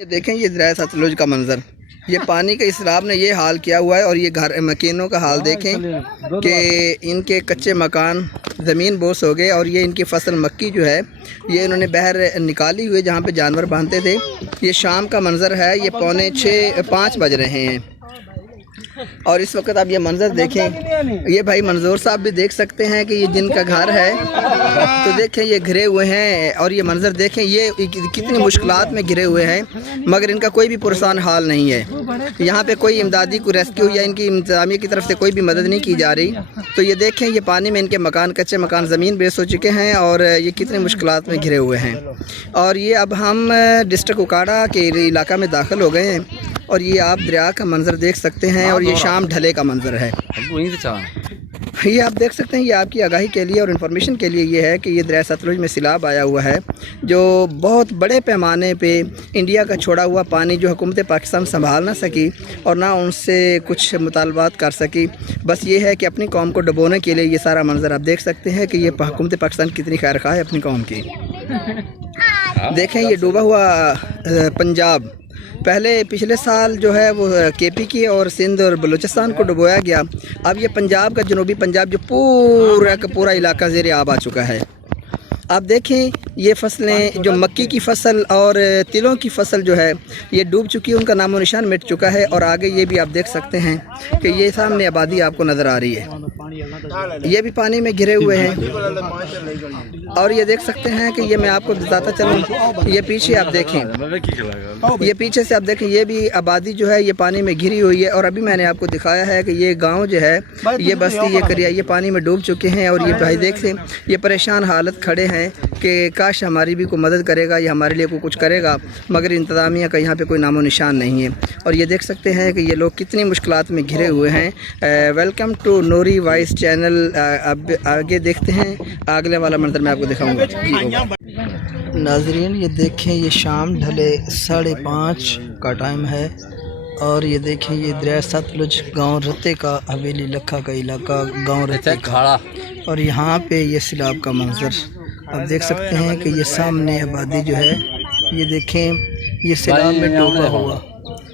ये देखें, ये दरिया सतलुज का मंजर, ये पानी के इसराब ने ये हाल किया हुआ है। और ये घर मकीनों का हाल देखें कि इनके कच्चे मकान ज़मीन बोस हो गए। और ये इनकी फसल मक्की जो है ये इन्होंने बहर निकाली हुई जहाँ पे जानवर बांधते थे। ये शाम का मंजर है, ये 4:45 बज रहे हैं। और इस वक्त आप ये मंजर देखें, ये भाई मंजूर साहब भी देख सकते हैं कि ये जिनका घर है तो देखें ये घिरे हुए हैं। और ये मंजर देखें, ये कितनी मुश्किलात में घिरे हुए हैं, मगर इनका कोई भी पुरसान हाल नहीं है। यहाँ पे कोई इमदादी को रेस्क्यू या इनकी इंतजामिया की तरफ से कोई भी मदद नहीं की जा रही। तो ये देखें, ये पानी में इनके मकान, कच्चे मकान ज़मीन बेस हो चुके हैं और ये कितनी मुश्किलात में घिरे हुए हैं। और ये अब हम डिस्ट्रिक्ट उकाड़ा के इलाका में दाखिल हो गए हैं और ये आप दरिया का मंजर देख सकते हैं। और ये शाम ढले का मंजर है, ये आप देख सकते हैं। ये आपकी आगाही के लिए और इन्फॉर्मेशन के लिए ये है कि ये दरिया सतलुज में सैलाब आया हुआ है, जो बहुत बड़े पैमाने पे इंडिया का छोड़ा हुआ पानी जो हुकूमत पाकिस्तान संभाल ना सकी और ना उनसे कुछ मुतालबात कर सकी। बस ये है कि अपनी कौम को डुबोने के लिए ये सारा मंजर आप देख सकते हैं कि ये हुकूमत पाकिस्तान कितनी खैर खा है अपनी कौम की। देखें, ये डूबा हुआ पंजाब, पहले पिछले साल जो है वो केपी की और सिंध और बलूचिस्तान को डुबोया गया। अब ये पंजाब का जनूबी पंजाब जो पूरा का पूरा इलाका ज़ेरे आब आ चुका है। आप देखें, ये फसलें जो मक्की की फसल और तिलों की फसल जो है ये डूब चुकी है, उनका नामो निशान मिट चुका है। और आगे ये भी आप देख सकते हैं कि ये सामने आबादी आपको नज़र आ रही है, ये भी पानी में घिरे हुए हैं। और ये देख सकते हैं कि ये मैं आपको बताता चलूँ, ये पीछे आप देखें, ये पीछे से आप देखें, ये भी आबादी जो है ये पानी में घिरी हुई है। और अभी मैंने आपको दिखाया है कि ये गाँव जो है, ये बस्ती, ये करिया, ये पानी में डूब चुके हैं। और ये भाई देख से ये परेशान हालत खड़े हैं कि काश हमारी भी कोई मदद करेगा या हमारे लिए कुछ करेगा, मगर इंतज़ामिया का यहाँ पे कोई नामो निशान नहीं है। और ये देख सकते हैं कि ये लोग कितनी मुश्किलात में घिरे हुए हैं। Welcome to Noori voice channel. अब आगे देखते हैं, अगले वाला मंजर मैं आपको दिखाऊंगा। नाजरीन, ये देखें, ये शाम ढले 5:30 का टाइम है। और ये देखें, ये दरिया सतलुज गाँव रत्ते का, हवेली लखा का इलाका, गाँव रत्ते का। और यहाँ पे ये सैलाब का मंजर आप देख सकते हैं कि ये सामने आबादी जो है, ये देखें, ये सैलाब में डूबा हुआ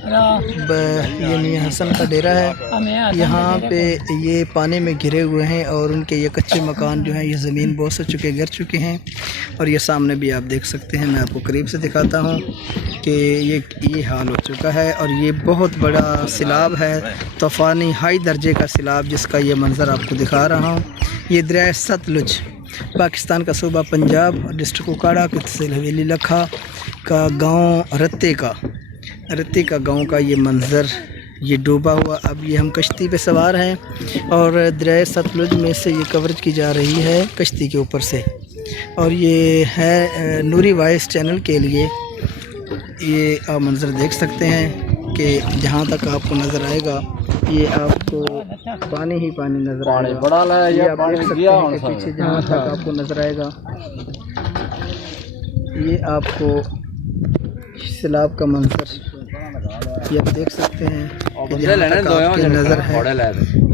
ये मियां हसन का डेरा है। यहाँ पे ये पानी में घिरे हुए हैं और उनके ये कच्चे मकान जो हैं ये ज़मीन बोस हो चुके, गिर चुके हैं। और ये सामने भी आप देख सकते हैं, मैं आपको करीब से दिखाता हूँ कि ये हाल हो चुका है। और ये बहुत बड़ा सैलाब है, तूफ़ानी हाई दर्जे का सैलाब, जिसका ये मंज़र आपको दिखा रहा हूँ। ये दरिया सतलुज पाकिस्तान का सूबा पंजाब, डिस्ट्रिक्ट उकाड़ा की तहसील हवेली लखा का गाँव रत्ते का गांव का ये मंज़र, ये डूबा हुआ। अब ये हम कश्ती पे सवार हैं और दरिया सतलुज में से ये कवरेज की जा रही है कश्ती के ऊपर से। और ये है नूरी वॉइस चैनल के लिए, ये आप मंज़र देख सकते हैं कि जहाँ तक आपको नज़र आएगा ये आपको पानी ही पानी नज़र आएगा। ये आप देख सकते हैं कि पीछे जहाँ तक आपको नज़र आएगा ये आपको सैलाब का मंजर, ये आप देख सकते हैं कि जहाँ तक आपकी नज़र है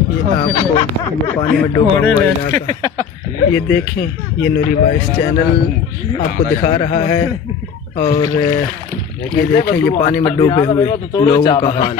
ये आपको ये पानी में डूबा हुआ इलाका। ये देखें, ये नूरी वॉइस चैनल आपको दिखा रहा है। और ये देखें, ये पानी में डूबे हुए लोगों का हाल।